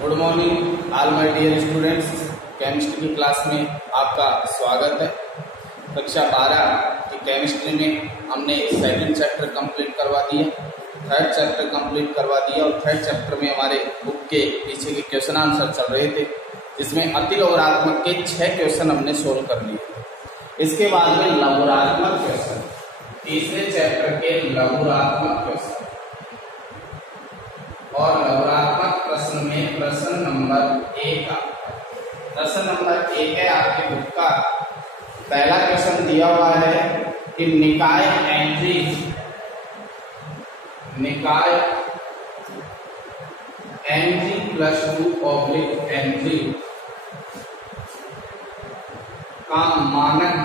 Good morning all my dear students. Chemistry की class में आपका स्वागत है। कक्षा 12 की केमिस्ट्री में हमने सेकंड चैप्टर कंप्लीट करवा दिया, थर्ड चैप्टर कंप्लीट करवा दिया और थर्ड चैप्टर में हमारे बुक के पीछे के क्वेश्चन आंसर चल रहे थे, जिसमें अति लघुरात्मक के 6 क्वेश्चन हमने सोल्व कर लिए। इसके बाद में लघुरात्मक क्वेश्चन, तीसरे चैप्टर के लघुरात्मक क्वेश्चन और लघुरात्मक प्रश्न में प्रश्न नंबर 1 प्रश्न नंबर 1 है आपके बुक का। पहला क्वेश्चन दिया हुआ है कि निकाय Mg+2/Mg का मानक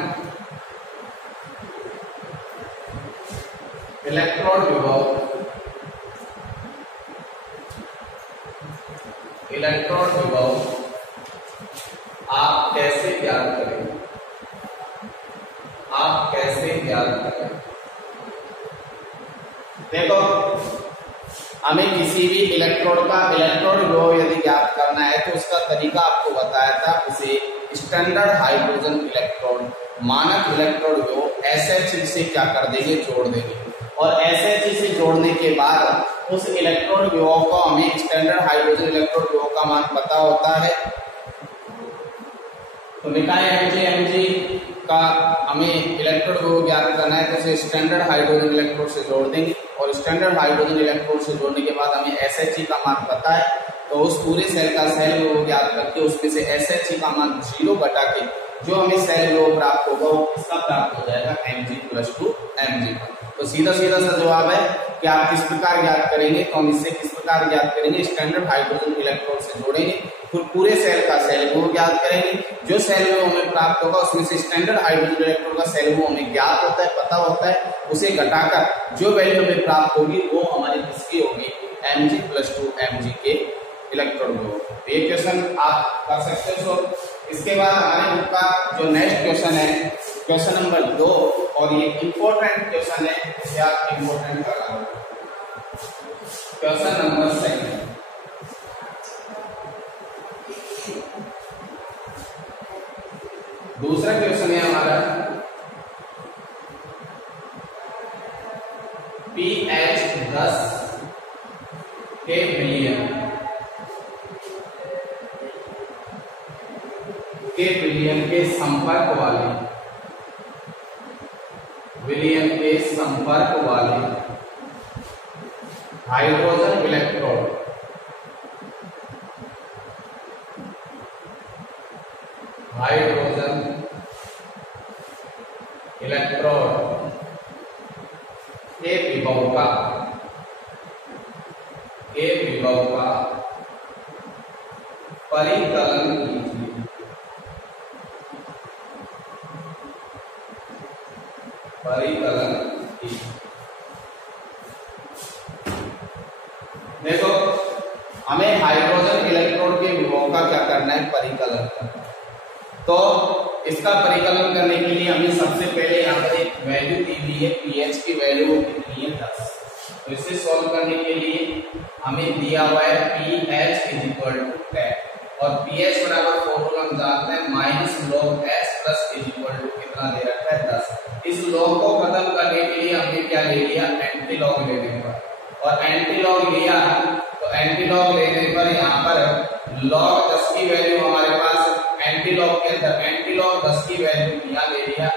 इलेक्ट्रॉन विभव आप कैसे ज्ञात करेंगे? देखो, हमें किसी भी इलेक्ट्रोड का इलेक्ट्रॉन विभव यदि ज्ञात करना है तो उसका तरीका आपको बताया था। उसे स्टैंडर्ड हाइड्रोजन इलेक्ट्रॉन, मानक इलेक्ट्रॉन विभव SH से क्या कर देंगे, जोड़ देंगे, और SH से जोड़ने के बाद उस इलेक्ट्रॉन विभव को हमें स्टैंडर्ड हाइड्रोजन इलेक्ट्रॉन विभव का मान पता होता है। तो निकाय Mg का हमें इलेक्ट्रॉन विभव ज्ञात करना है तो उसे स्टैंडर्ड हाइड्रोजन इलेक्ट्रोड से जोड़ देंगे, और स्टैंडर्ड हाइड्रोजन इलेक्ट्रोड से जोड़ने के बाद हमें SH का मान पता है। तो उस पूरे सेल का सेल विभव ज्ञात करके उसमें से SH का मान 0 घटा के जो हमें सेल विभव प्राप्त होगा इसका प्राप्त हो जाएगा Mg+2/Mg। तो सीधा सा जवाब है कि आप किस प्रकार ज्ञात करेंगे। तो हम इससे किस प्रकार ज्ञात करेंगे, स्टैंडर्ड हाइड्रोजन इलेक्ट्रोड से जोड़ेंगे, फिर पूरे सेल का सेल विभव ज्ञात करेंगे। जो सेल विभव हमें प्राप्त होगा उसमें से स्टैंडर्ड हाइड्रोजन इलेक्ट्रोड का सेल विभव हमें ज्ञात होता है, पता होता है, उसे घटाकर जो वैल्यू हमें प्राप्त होगी वो हमारी किसकी होगी, Mg+2/Mg के इलेक्ट्रॉन विभव। ये क्वेश्चन आप कर सकते हो। इसके बाद हमारे बुक का जो नेक्स्ट क्वेश्चन है, क्वेश्चन नंबर 2, और ये इंपॉर्टेंट क्वेश्चन है, क्या इंपॉर्टेंट कर रहा हूं। क्वेश्चन नंबर 2 दूसरा क्वेश्चन है हमारा pH 10 के विलयन के संपर्क वाले हाइड्रोजन इलेक्ट्रोड के विभव का परिकलन कीजिए। देखो, हमें हाइड्रोजन इलेक्ट्रोड के विभव का क्या करना है, परिकलन करना है। तो इसका परिकलन करने के लिए हमें सबसे पहले यहाँ पर एक वैल्यू दी हुई है, pH की वैल्यू कितनी है, 10। तो इसे सॉल्व करने के लिए हमें दिया हुआ है pH = 10, और pH बराबर फॉर्मूला हम जानते हैं -log H प्लस कितना दे रखा है, 10। इस log को खत्म करने के लिए हमने क्या ले लिया, एंटी लॉग लेने पर, और एंटी लॉग लिया तो एंटी लॉग लेने पर यहाँ पर log 10 की वैल्यू हमारे पास एंटी लॉग के अंदर एंटी लॉग 10 की वैल्यू यहाँ ले लिया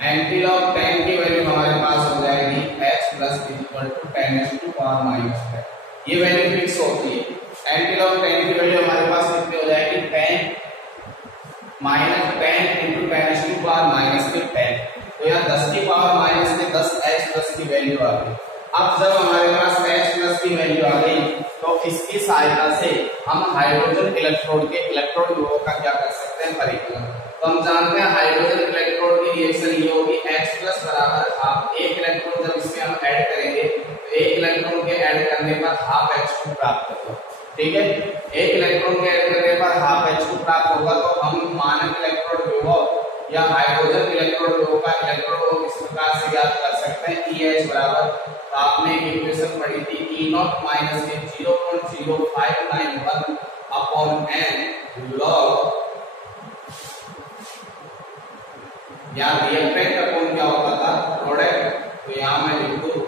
एंटी लॉग 10 की वैल्यू हमारे पास हो जाएगी H प्लस =10⁻⁻10। ये वैल्यू फिक्स होती है। एंटी लॉग 10 की वैल्यू हमारे पास कितनी हो जाएगी, 10 × 10⁻⁻10। तो यहाँ 10 की पावर माइनस में 10H प्लस की वैल्यू आ गई। अब जब हमारे पास H प्लस की वैल्यू आ गई तो इसकी सहायता से हम हाइड्रोजन इलेक्ट्रोड के इलेक्ट्रोड विभव का क्या कर सकते हैं, परिकलन। तो हम जानते हैं हाइड्रोजन इलेक्ट्रोड की रिएक्शन ये होगी H प्लस बराबर हाफ। एक इलेक्ट्रॉन जब इसमें हम ऐड करेंगे तो एक इलेक्ट्रॉन के ऐड करने पर हाफ H2 प्राप्त होगा। ठीक है, एक इलेक्ट्रॉन के ऐड करने पर हाफ H2 प्राप्त होगा। तो हम मानक इलेक्ट्रोड विभव या हाइड्रोजन इलेक्ट्रोड विभव का इलेक्ट्रोड विभव किस प्रकार से ज्ञात कर सकते हैं, EH बराबर, आपने इक्वेशन पढ़ी थी E0 माइनस के 0.0 0.0591 अपॉन n log, यहाँ रिएक्टेंट अपॉन क्या होता था प्रोडक्ट, तो यहाँ मैं लिख दूं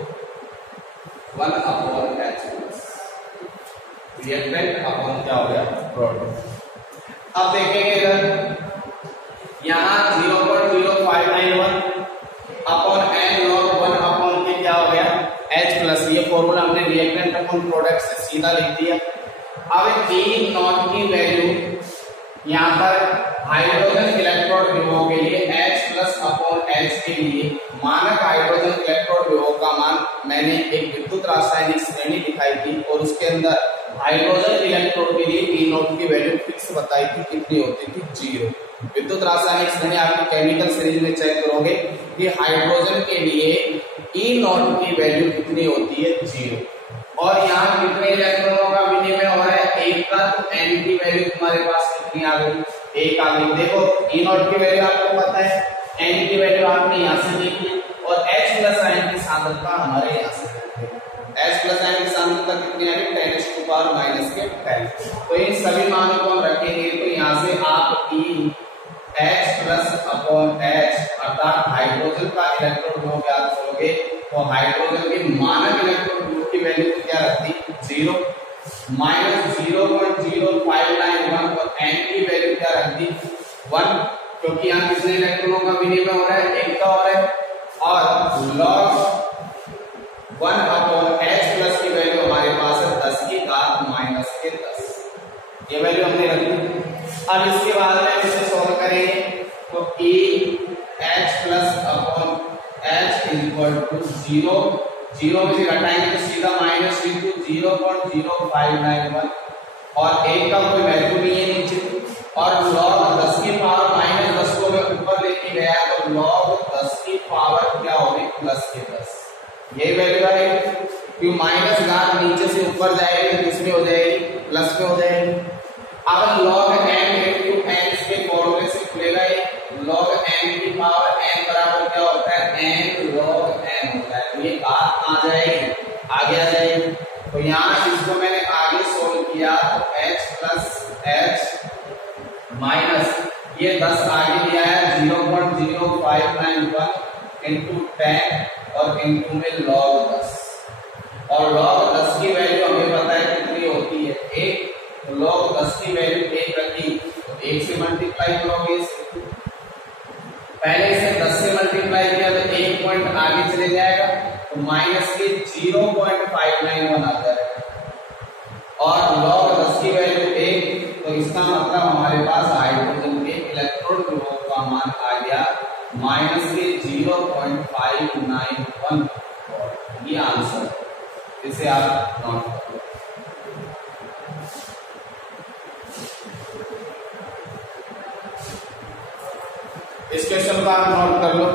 1 upon h plus reactant upon क्या हो गया प्रोडक्ट। अब देखेंगे इधर यहाँ 0.0591 अपॉन n log 1 अपॉन के क्या हो गया h प्लस, ये फॉर्मूला हमने रिएक्टेंट अपॉन प्रोडक्ट से सीधा लिख दिया। अब E नॉट की वैल्यू यहाँ पर हाइड्रोजन इलेक्ट्रोड विभव के लिए H प्लस अपॉन H के लिए मानक हाइड्रोजन इलेक्ट्रोड विभव का मान मैंने एक विद्युत रासायनिक श्रेणी दिखाई थी और उसके अंदर हाइड्रोजन इलेक्ट्रोड के लिए E नॉट की वैल्यू फिक्स बताई थी, कितनी होती थी 0। विद्युत रासायनिक श्रेणी आपकी केमिकल सीरीज में चेक करोगे कि हाइड्रोजन के लिए E नॉट की वैल्यू कितनी होती है 0। और यहाँ कितने इलेक्ट्रॉनों का विनिमय हो रहा है एक का, तो n की वैल्यू तुम्हारे पास कितनी आ गई, एक आ गई। देखो E नॉट की वैल्यू आपको पता है, n की वैल्यू आपने यहाँ से देखी और H प्लस आयन की सांद्रता हमारे यहाँ से H प्लस आयन की सांद्रता कितनी आ गई 10⁻⁻10। तो इन सभी मानों को हम रखेंगे तो यहाँ से आप E H plus upon H अर्थात हाइड्रोजन का इलेक्ट्रॉन विभव ज्ञात करोगे तो हाइड्रोजन के मानक इलेक्ट्रॉन विभव की वैल्यू को क्या रखती 0 माइनस 0.0591 और n की वैल्यू क्या रखती 1, क्योंकि यहाँ कितने इलेक्ट्रॉनों का विनिमय हो रहा है एक का हो रहा है, और log 1 अपॉन H प्लस की वैल्यू हमारे पास है 10⁻⁻10, ये वैल्यू हमने रखी। अब इसके बाद में इसे सॉल्व करेंगे तो E H plus upon H equal to 0 में से घटाएंगे तो सीधा माइनस इंटू 0.0591 और एक का कोई वैल्यू नहीं है नीचे, और log 10 की पावर -10 को मैं ऊपर लेके गया तो log 10 की पावर क्या होगी प्लस के 10, ये वैल्यू आएगी। क्यों माइनस घात नीचे से ऊपर जाएगी तो किसमें हो जाएगी प्लस में हो जाएगी। अब log n इंटू n इसके फॉर्मूले से खुलेगा, ये log n की पावर n बराबर क्या होता है n log n होता है, तो ये बात आ जाएगी आगे आ जाएगी। तो यहाँ इसको मैंने आगे सोल्व किया तो h प्लस h माइनस ये 10 आगे दिया है 0.0591 इंटू 10 और इंटू में log 10, और log 10 की वैल्यू हमें पता है कितनी होती है 1, तो log 10 की वैल्यू 1 रखी तो 1 से मल्टीप्लाई करोगे, पहले से 10 से मल्टीप्लाई किया तो 1 पॉइंट आगे चले जाएगा तो माइनस के 0.591 आ जाएगा, और log 10 की वैल्यू 1, तो इसका मतलब हमारे पास हाइड्रोजन के इलेक्ट्रॉन विभव का मान आ गया माइनस के 0.591, ये आंसर, इसे आप नोट कर लो। इस क्वेश्चन को आप नोट कर लो।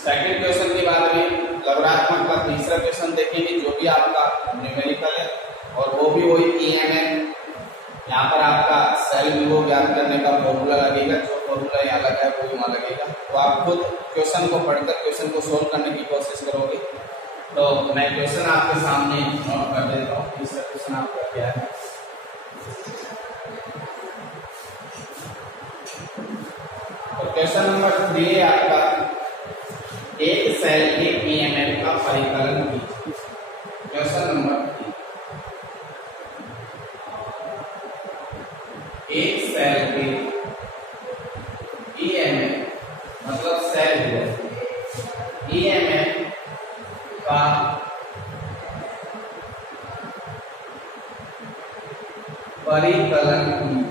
सेकंड क्वेश्चन के बाद में लघुरात्मक का तीसरा क्वेश्चन देखेंगे जो भी आपका न्यूमेरिकल है, और वो भी वही EMN। यहाँ पर आपका सेल विभव ज्ञात करने का फॉर्मूला लगेगा, जो फॉर्मूला यहाँ लगा है वो वहाँ लगेगा। तो आप खुद क्वेश्चन को पढ़कर क्वेश्चन को सोल्व करने की कोशिश करोगे। तो मैं क्वेश्चन आपके सामने नोट कर देता हूँ। तीसरा क्वेश्चन आपका क्या है। क्वेश्चन नंबर 3 है आपका, एक सेल के ईएमएफ का परिकलन कीजिए। क्वेश्चन नंबर 3, एक सेल के ईएमएफ मतलब सेल ईएमएफ का परिकलन कीजिए।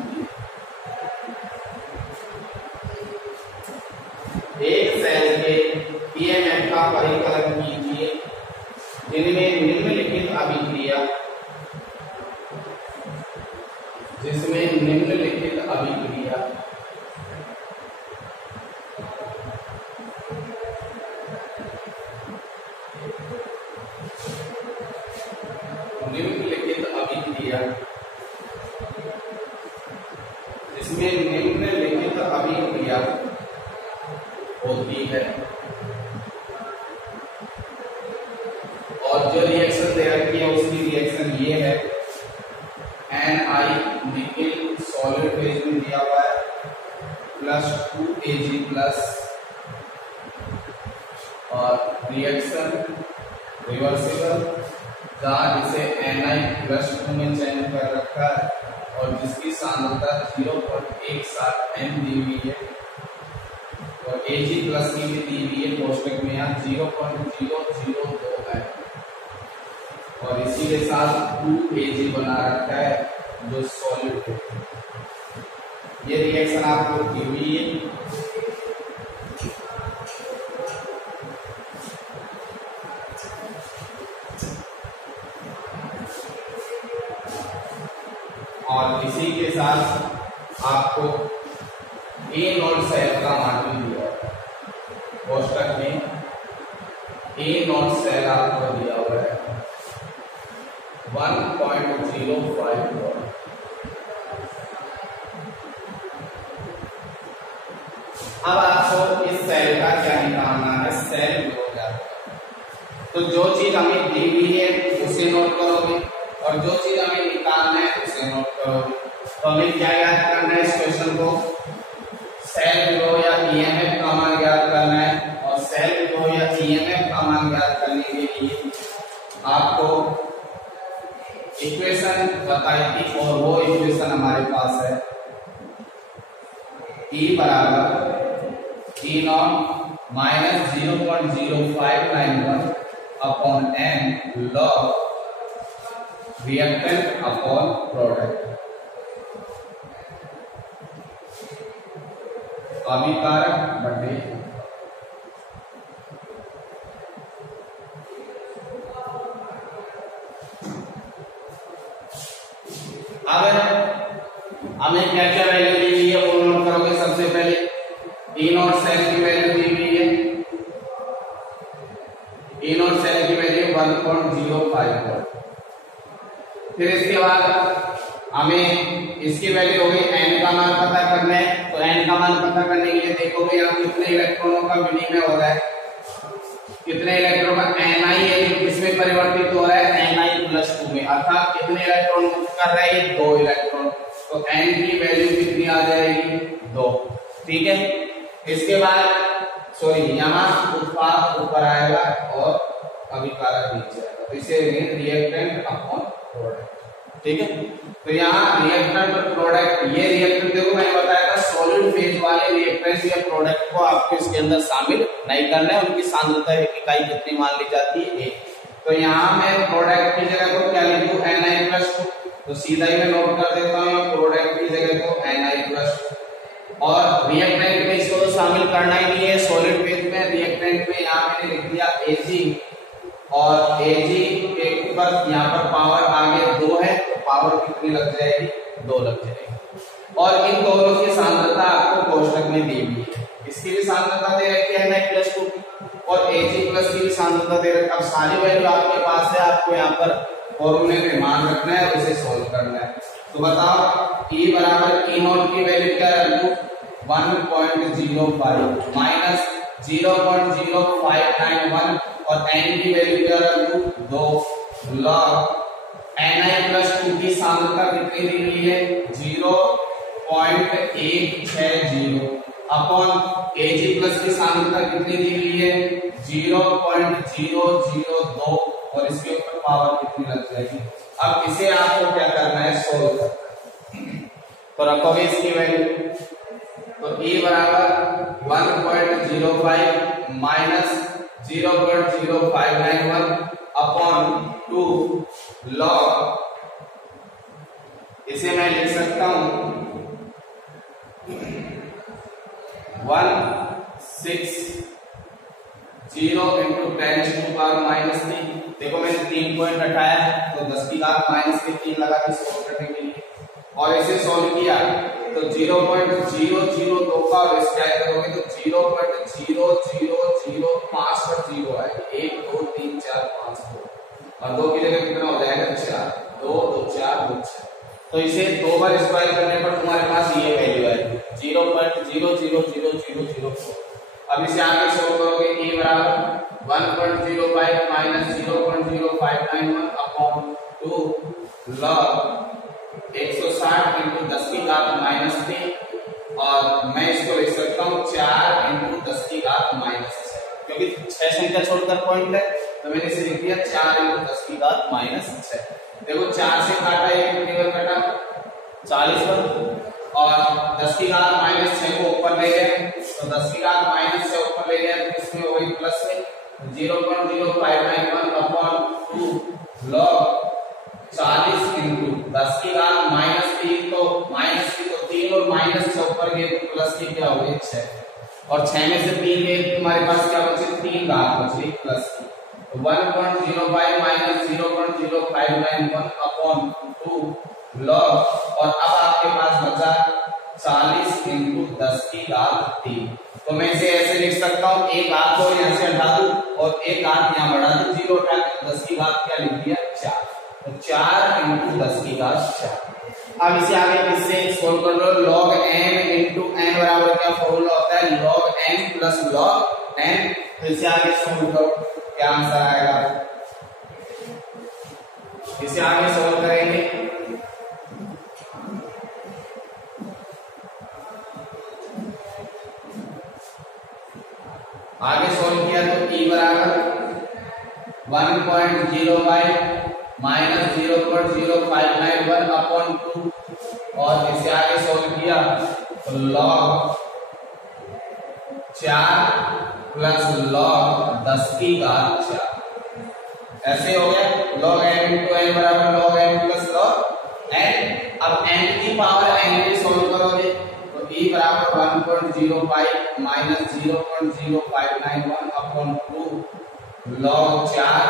एक सेल के ईएमएफ का परिकलन कीजिए जिनमें निम्नलिखित अभिक्रिया जिसमें निम्नलिखित अभिक्रिया जिसमें निम्नलिखित अभिक्रिया होती है और जो रिएक्शन दे रखी है उसकी रिएक्शन ये है, Ni निकिल सॉलिड फेज में दिया हुआ है प्लस 2Ag प्लस, और रिएक्शन रिवर्सिबल जहां जिसे Ni+2 में चयन कर रखा है और जिसकी सांद्रता 0.17 m दी हुई है और Ag प्लस की भी दी हुई है, कोष्टक में यहाँ 0.002 है और इसी के साथ 2Ag बना रखा है जो सॉलिड है। ये रिएक्शन आपको दी हुई है। और इसी के साथ आपको A नॉट सेल का मान भी दिया है, कोष्टक में A नॉट सेल आपको दिया हुआ है 1.054। अब आपको इस सेल का क्या निकालना है, सेल हो जाता है। तो जो चीज हमें दी हुई है उसे नोट करोगे और जो चीज हमें निकालना है उसे नोट करोगे। तो हमें क्या याद करना है इस क्वेश्चन को, सेल विभव या ईएमएफ का मान ज्ञात करना है और सेल विभव या ईएमएफ का मान ज्ञात करने के लिए आपको इक्वेशन बताई थी और वो इक्वेशन हमारे पास है E बराबर E not minus 0.0591 upon n log reactant upon product. अभिकारक बटे अब हमें क्या क्या वैल्यू दी हुई है वो नोट करोगे। सबसे पहले E नॉट सेल की वैल्यू दी हुई है, E नॉट सेल की वैल्यू 1.054। फिर इसके बाद हमें इसकी वैल्यू हो गई, n का मान पता करना है। तो n का मान पता करने के लिए देखोगे यहाँ कितने इलेक्ट्रॉनों का विनिमय हो रहा है, कितने इलेक्ट्रॉन का Ni है किसमें परिवर्तित हो रहा है, Ni+2 में, अर्थात कितने इलेक्ट्रॉन कर रहा है, 2 इलेक्ट्रॉन। तो n की वैल्यू कितनी आ जाएगी, 2। ठीक है, इसके बाद सॉरी यहाँ उत्पाद ऊपर आएगा और अभिकारक नीचे आएगा, तो इसे रिएक्टेंट अपॉन प्रोडक्ट। ठीक है, तो यहाँ रिएक्टेंट और प्रोडक्ट, ये रिएक्टेंट देखो मैंने बताया था सॉलिड फेज वाले रिएक्टेंट्स या प्रोडक्ट को आपको इसके अंदर शामिल नहीं करना है, उनकी सांद्रता इकाई कितनी मान ली जाती है 1। तो यहाँ मैं प्रोडक्ट की जगह को क्या लिखूं, Ni+2, तो सीधा ही मैं नोट कर देता हूँ प्रोडक्ट की जगह को Ni+2 और रिएक्टेंट में इसको तो शामिल करना ही नहीं है सॉलिड फेज में। रिएक्टेंट में यहाँ मैंने लिख दिया Ag और Ag के ऊपर यहाँ पर पावर आगे 2 है, तो पावर कितनी लग जाएगी, 2 लग जाएगी। और इन दोनों की सांद्रता आपको कोष्टक में दी हुई है, इसकी भी सांद्रता दे रखी है Ni+2 और Ag+ की भी सांद्रता दे रखी है। अब सारी वैल्यू आपके पास है, आपको यहाँ पर फॉर्मूले में मान रखना है, उसे सोल्व करना है। तो बताओ E बराबर E नॉट की वैल्यू क्या रखूं, 1.05 माइनस 0.0591 और n की वैल्यू क्या रखूं, 2 लॉग Ni+2 की सांद्रता कितनी दी हुई है, 0.160। अपॉन Ag प्लस की सांद्रता कितनी दी हुई है 0.002 और इसके ऊपर पावर कितनी लग जाएगी। अब इसे आपको क्या करना है सोल्व करना है। तो रखोगे इसकी वैल्यू तो E बराबर 1.05 माइनस 0.0591 अपॉन 2 लॉग, इसे मैं लिख सकता हूं 160 इंटू 10 टू पावर माइनस 3। देखो मैंने 3 पॉइंट हटाया तो 10 की घात माइनस के 3 लगा के सोल्व करने के लिए, और इसे सोल्व किया तो 0.002 का स्क्वायर करोगे तो 0.0005 पर 0 आएगा। 1 2 3 4 5 2 और 2 की जगह कितना हो जाएगा 4, 2 2 4 2 6। तो इसे 2 बार स्क्वायर करने पर तुम्हारे पास ये वैल्यू आएगी 0.000004। अब इसे आगे सोल्व करोगे E बराबर 1.05 माइनस 0.0591 अपॉन 2 लॉग 160 इंटू 10 की घात माइनस 3, और मैं इसको लिख सकता हूँ 4 इंटू 10 की घात माइनस 6, क्योंकि 6 संख्या छोड़कर पॉइंट है तो मैंने इसे लिख दिया 4 इंटू 10 की घात माइनस 6। देखो 4 से काटा 1 टेबल कटा 40 पर, और 10 की घात माइनस 6 को ऊपर ले गए तो 10 की घात माइनस 6 ऊपर ले गए तो इसमें वही प्लस है 0.0591 अपॉन 2 लॉग 40 इंटू 10 की घात माइनस 3, तो माइनस की तो 3 और माइनस 6 ऊपर गए तो प्लस की क्या हो गई 6, और 6 में से 3 गए तुम्हारे पास क्या बचे 3 घात बची प्लस की, तो 1.05 माइनस 0.0591 अपॉन 2 लॉग, और अब आपके पास बचा 40 इंटू 10 की घात 3। तो मैं इसे ऐसे लिख सकता हूँ, एक घात को यहाँ से हटा दूं और एक घात यहाँ बढ़ा दूं, 0 हटा के 10 की घात क्या लिख दिया 4, तो 4 इंटू 10 की घात 4। अब इसे आगे किससे सोल्व कर लो, log n इंटू n बराबर क्या फॉर्मूला होता है log n plus log n। तो इसे आगे सोल्व करो क्या आंसर आएगा, इसे आगे सोल्व करेंगे आगे सोल्व किया तो E बराबर 1.05 माइनस 0.0591 अपॉन 2, और इसे आगे सोल्व किया तो log 4 प्लस log 10 की घात 4 ऐसे हो गया log n इंटू n बराबर log n plus log n। अब n की पावर n में सोल्व करोगे तो E बराबर 1.05 माइनस 0.0591 अपॉन 2 log 4,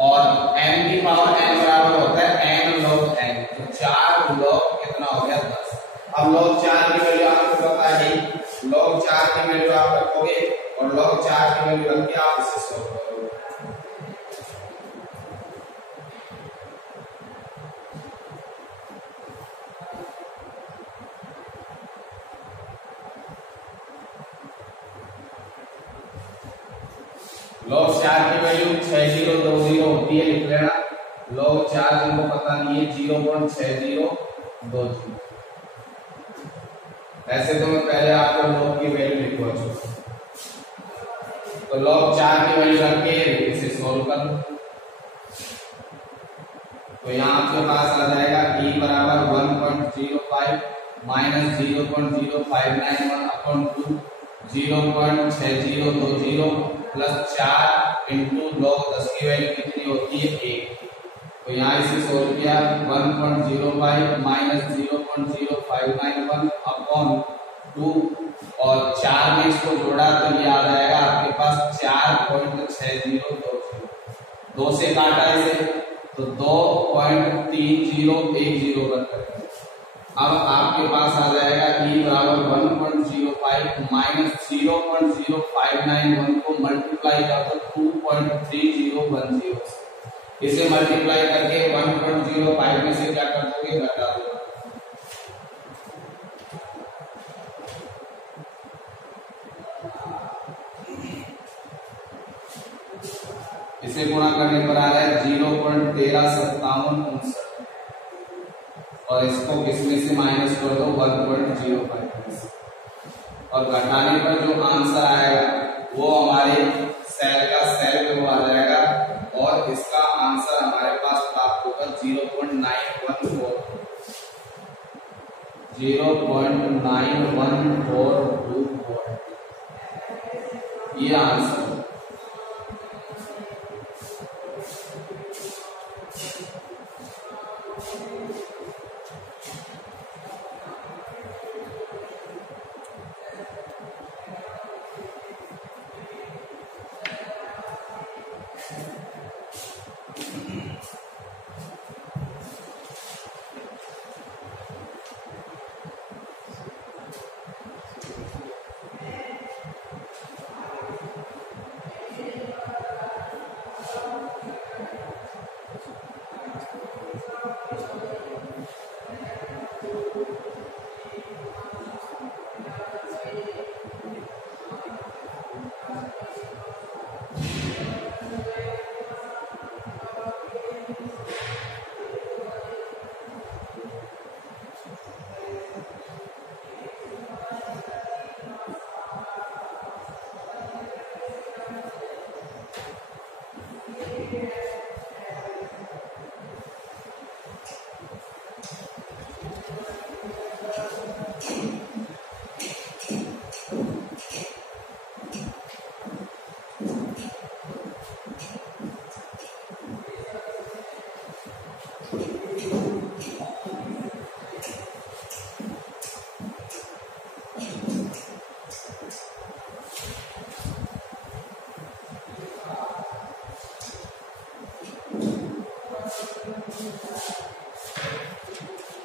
और n की पावर n बराबर होता है n log n, तो 4 log कितना हो गया 10। अब log 4 की वैल्यू आपको पता है, log 4 की वैल्यू आप रखोगे और log 4 की वैल्यू रख के आप इसे सोल्व करोगे। log 4 की वैल्यू 6020 होती है, लिख लेना log 4 जिनको पता नहीं है 0.6020। ऐसे तो मैं पहले आपको log की वैल्यू लिखवा चुका, तो log 4 की वैल्यू रख के इसे सोल्व कर लो तो यहाँ आपके पास आ जाएगा E बराबर 1.05 minus 0.0591 upon 2 0.6020 plus 4 into log 10 की वैल्यू कितनी होती है 1, तो यहाँ इसे सोल्व किया 1.05 माइनस 0.0591 अपॉन 2, और 4 में इसको जोड़ा तो ये आ जाएगा आपके पास 4.6020। 2 से काटा इसे तो 2.3010 बनकर, अब आपके पास आ जाएगा E बराबर 1.05 माइनस 0.0591 को मल्टीप्लाई कर दो 2.3010, इसे मल्टीप्लाई करके 1.05 में से क्या कर दोगे घटा दो, इसे गुणा करने पर आ रहा है 0.135759, और इसको किसमें से माइनस कर दो 1.05 में से, और घटाने पर जो आंसर आएगा वो हमारे सेल का सेल में वो आ जाएगा और इसका आंसर हमारे पास प्राप्त होगा 0.91424 ये आंसर।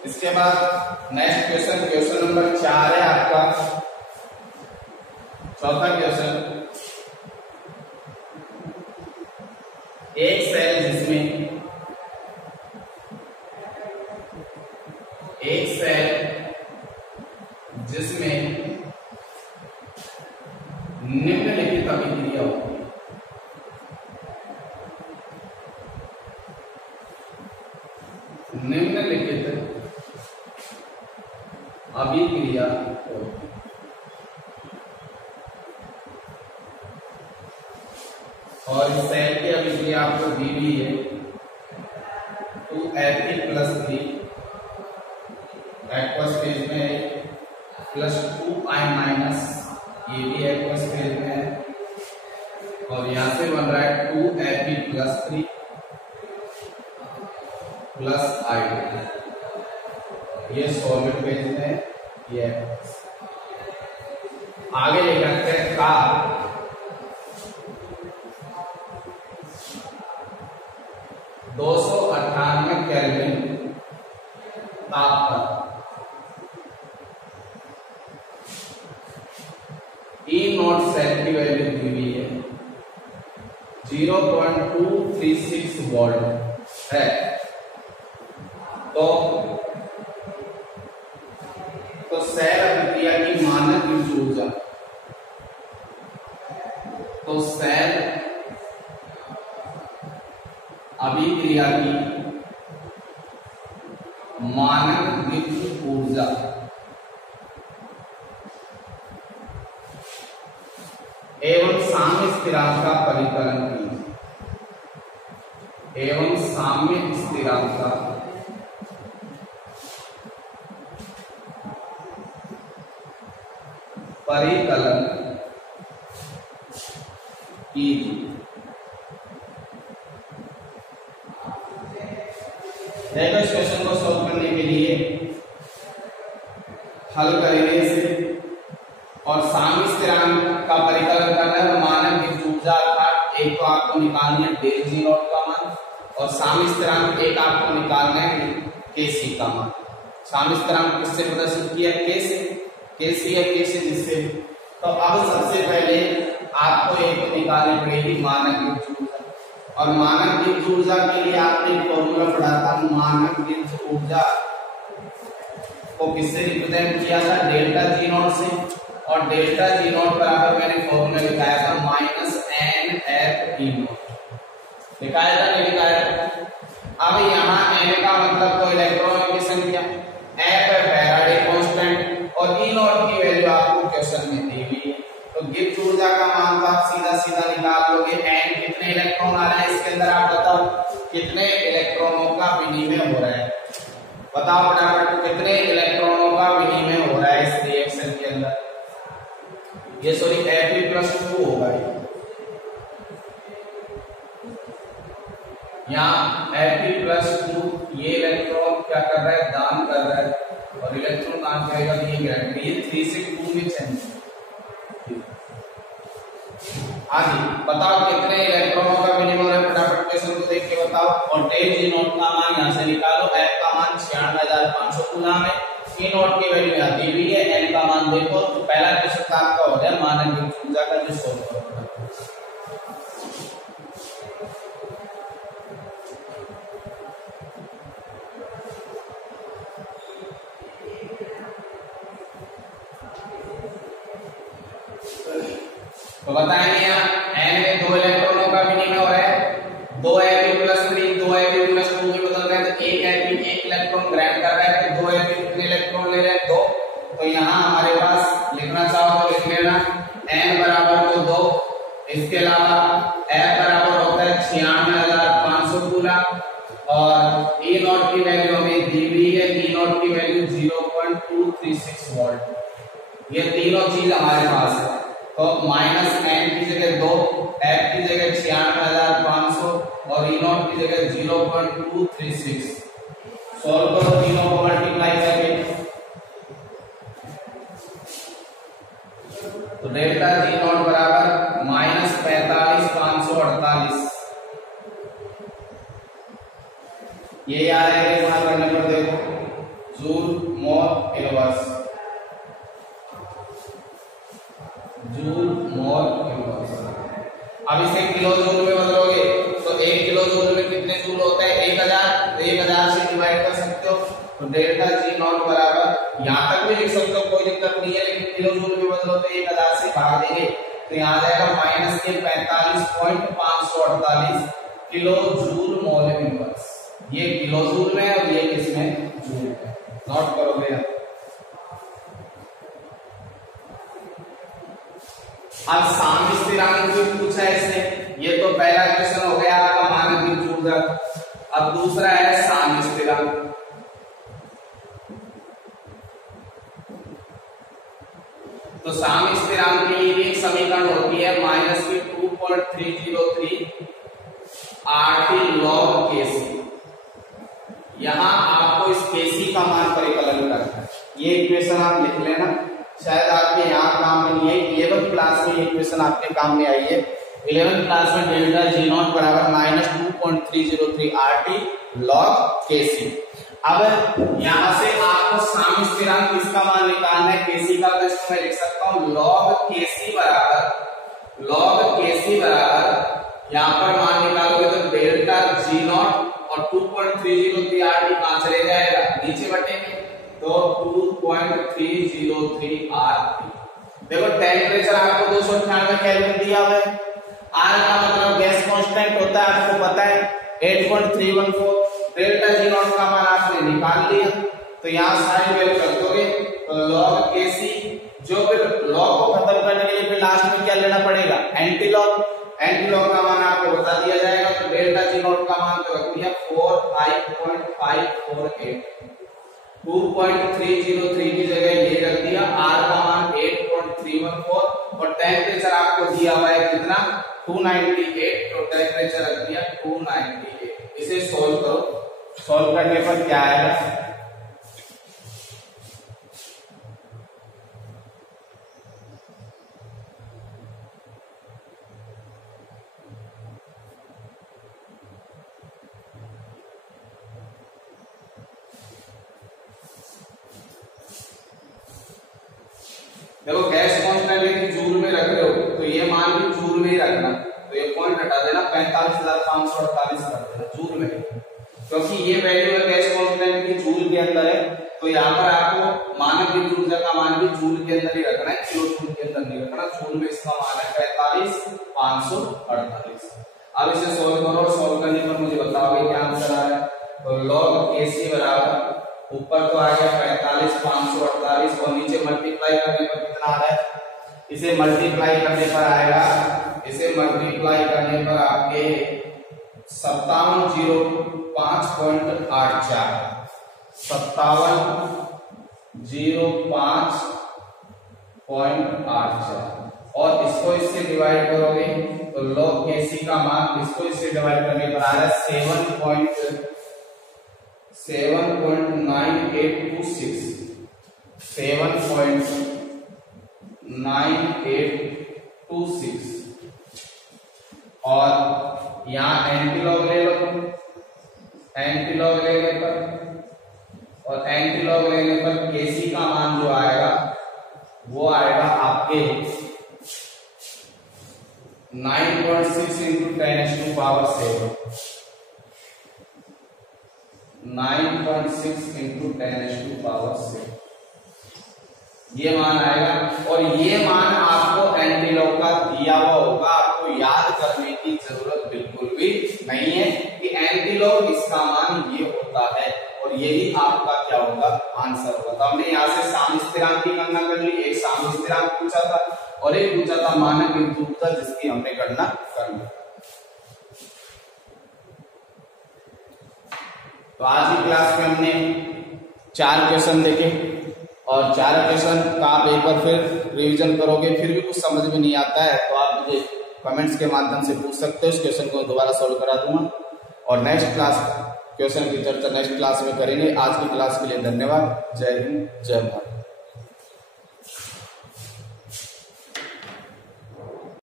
इसके बाद नेक्स्ट क्वेश्चन नंबर 4 है आपका। चौथा क्वेश्चन, एक सेल जिसमें निम्नलिखित अभिक्रिया होती है। निम्नलिखित अभिक्रिया और इस सेल की अभिक्रिया आपको दी हुई है 2Fe+3 एक्वस फेज में है +2I- ये भी एक्वस फेज में है और यहां से बन रहा है 2Fe+3 +I, ये सॉलिड फेज में है। ये आगे ले जाते हैं का 298 केल्विन ताप पर E0 सेल की वैल्यू दी हुई है 0.236 वोल्ट है। तो सेल अभिक्रिया की मानक ऊर्जा, तो सेल अभिक्रिया की मानक विद्युत ऊर्जा एवं साम्य स्थिरांक का परिकलन कीजिए। एवं साम्य स्थिरांक का परिकलन कीजिए। देखो इस क्वेश्चन को सॉल्व करने के लिए हल करेंगे इसे और साम्य स्थिरांक का परिकलन करना है। मानक विद्युत ऊर्जा अर्थात एक तो आपको निकालना है डेल जी नॉट का मान और साम्य स्थिरांक एक आपको निकालना है केसी का मान। साम्य स्थिरांक किससे प्रदर्शित किया? केसी या केसी जिससे। तो अब सबसे पहले आपको एक निकालनी पड़ेगी मानक विद्युत ऊर्जा और मानक विद्युत ऊर्जा के लिए आपने फॉर्मूला पढ़ा था। मानक विद्युत ऊर्जा को किससे रिप्रेजेंट किया था? डेल्टा जी नॉट से और डेल्टा जी नॉट बराबर मैंने फॉर्मूला लिखाया था -NFE0 लिखाया था नहीं लिखाया? अब यहाँ n का मतलब तो इलेक्ट्रॉनों की संख्या, F है फैराडे कांस्टेंट और E0 की वैल्यू आपको क्वेश्चन में विद्युत ऊर्जा का मान तो आप सीधा सीधा निकाल लोगे। एन कितने इलेक्ट्रॉन आ रहा है इसके अंदर, आप बताओ कितने इलेक्ट्रॉनों का विनिमय हो रहा है, बताओ फटाफट कितने इलेक्ट्रॉनों का विनिमय हो रहा है इस रिएक्शन के अंदर। ये सॉरी Fe+2 होगा, यहाँ Fe+2 ये इलेक्ट्रॉन क्या कर रहा है, दान कर रहा है, और इलेक्ट्रॉन दान करेगा तो ये ग्रेविटी, ये 3 से 2 में चेंज। आगे बताओ कितने इलेक्ट्रॉनों का विनिमय हो रहा है, फटाफट क्वेश्चन को देख के बताओ। और डेल जी नॉट का मान यहाँ से निकालो, F का मान 96,500 कूलम है, E नॉट की वैल्यू यहाँ दी हुई है, N का मान देखो। तो पहला क्वेश्चन आपका हो गया मानक विद्युत ऊर्जा का, जो सोल्व करो। तो बताएंगे यहाँ N में 2 इलेक्ट्रॉनों का विनिमय हो रहा है, 2 Fe+3 2 Fe+2 में बदल रहे हैं, तो एक Fe 1 इलेक्ट्रॉन ग्रहण कर रहा है, तो 2 Fe कितने इलेक्ट्रॉन ले रहे हैं, 2। तो यहाँ हमारे पास लिखना चाहो तो लिख लेना N बराबर तो 2, इसके अलावा F बराबर होता है 96,500 कूलम, और E नॉट की वैल्यू हमें दी हुई है, E नॉट की वैल्यू 0.236 वोल्ट। ये तीनों चीज हमारे पास है। तो -N की जगह 2, F की जगह 96,500 और E नॉट की जगह 0.236। सॉल्व करो तीनों को मल्टीप्लाई करके, तो डेल्टा जी नॉट बराबर -45,548। ये याद है गुणा करने पर देखो joule mole inverse, joule mole inverse. अब इसे किलो जूल में बदलोगे तो 1 किलो जूल में कितने जूल होते हैं, 1000, तो 1000 से डिवाइड कर सकते हो। तो डेल्टा जी नॉट बराबर यहां तक भी लिख सकते हो, कोई दिक्कत नहीं है, लेकिन किलो जूल में बदलो तो 1000 से भाग देंगे, तो यहाँ आ जाएगा -45.548 किलो जूल मोल इनवर्स। ये किलो जूल में है और ये किसमें, जूल में। नोट करोगे आप। अब साम्य स्थिरांक भी पूछा है इससे, ये तो पहला क्वेश्चन हो गया आपका मानक विद्युत ऊर्जा। अब दूसरा है साम्य स्थिरांक। तो साम्य स्थिरांक के लिए एक समीकरण होती है -2.303 RT log Kc। यहां आपको इस Kc का मान परिकलन करना है, ये इक्वेशन आप लिख लेना, शायद आपके यहाँ काम में नहीं है, 11th क्लास में ये इक्वेशन आपके काम में आई है। 11th क्लास में डेल्टा जी नॉट बराबर -2.303 RT log Kc। अब यहाँ से आपको साम्य स्थिरांक किसका मान निकालना है, Kc का, तो इसको मैं लिख सकता हूँ log Kc बराबर यहाँ पर मान निकालोगे तो डेल्टा जी नॉट और 2.303 RT कहां चले जाएगा, नीचे बटेंगे, तो 2.303 RT। देखो टेम्परेचर आपको 298 केल्विन दिया हुआ है, R का मतलब गैस कांस्टेंट होता है, आपको पता है 8.314। डेल्टा जी नॉट का मान आपने निकाल लिया, तो यहाँ सारी वैल्यू रख दोगे, तो log Kc, जो फिर log को खत्म करने के लिए फिर लास्ट में क्या लेना पड़ेगा, एंटी लॉग। एंटी लॉग का मान आपको बता दिया जाएगा, तो डेल्टा जी नॉट का मान तो रख दिया 45.548। 2.303 की जगह ये रख दिया, R का मान 8.314 और टेम्परेचर आपको दिया हुआ है कितना, 298, तो टेम्परेचर रख दिया 298। इसे सोल्व करो, सोल्व करने पर क्या आएगा, देखो गैस कांस्टेंट लेकिन जूल में रख रहे हो, तो ये मान भी जूल में ही रखना, तो ये पॉइंट हटा देना, 45,548 कर देना जूल में, क्योंकि ये वैल्यू है गैस कांस्टेंट की जूल के अंदर है। तो यहाँ पर आपको मानक विद्युत ऊर्जा का मान भी जूल के अंदर ही रखना है, किलो जूल के अंदर नहीं रखना। जूल में इसका मान है 45,548। अब इसे सोल्व करो, सोल्व करने पर मुझे बताओगे क्या आंसर आ रहा है। तो log Kc बराबर ऊपर तो आ गया 45,548 और नीचे मल्टीप्लाई करने पर कितना आ रहा है, इसे मल्टीप्लाई करने पर आएगा, इसे मल्टीप्लाई करने पर आपके 5705.84 5705.84 और इसको इससे डिवाइड करोगे तो log KC का मान इसको इससे डिवाइड करने पर आ रहा है 7.9826 और यहाँ एंटीलॉग ले लो, एंटीलॉग लेने पर और एंटीलॉग लेने पर केसी का मान जो आएगा वो आएगा आपके 9.6 इंटू 10⁻⁷ 9.6 इंटू 10⁻⁷ ये मान आएगा। और ये मान आपको एंटीलॉग का दिया हुआ होगा, आपको याद करने की जरूरत बिल्कुल भी नहीं है कि एंटीलॉग इसका मान ये होता है और यही आपका क्या होगा, आंसर होगा। तो हमने यहाँ से साम स्थिरांक की गणना कर ली, एक साम स्थिरांक पूछा था और एक पूछा था मानक बिंदु का, जिसकी हमने गणना कर ली। तो आज की क्लास में हमने 4 क्वेश्चन देखे और 4 क्वेश्चन का आप एक बार फिर रिवीजन करोगे, फिर भी कुछ समझ में नहीं आता है तो आप मुझे कमेंट्स के माध्यम से पूछ सकते हो, इस क्वेश्चन को दोबारा सॉल्व करा दूंगा और नेक्स्ट क्लास क्वेश्चन की चर्चा नेक्स्ट क्लास में करेंगे। आज की क्लास के लिए धन्यवाद। जय हिंद, जय भारत।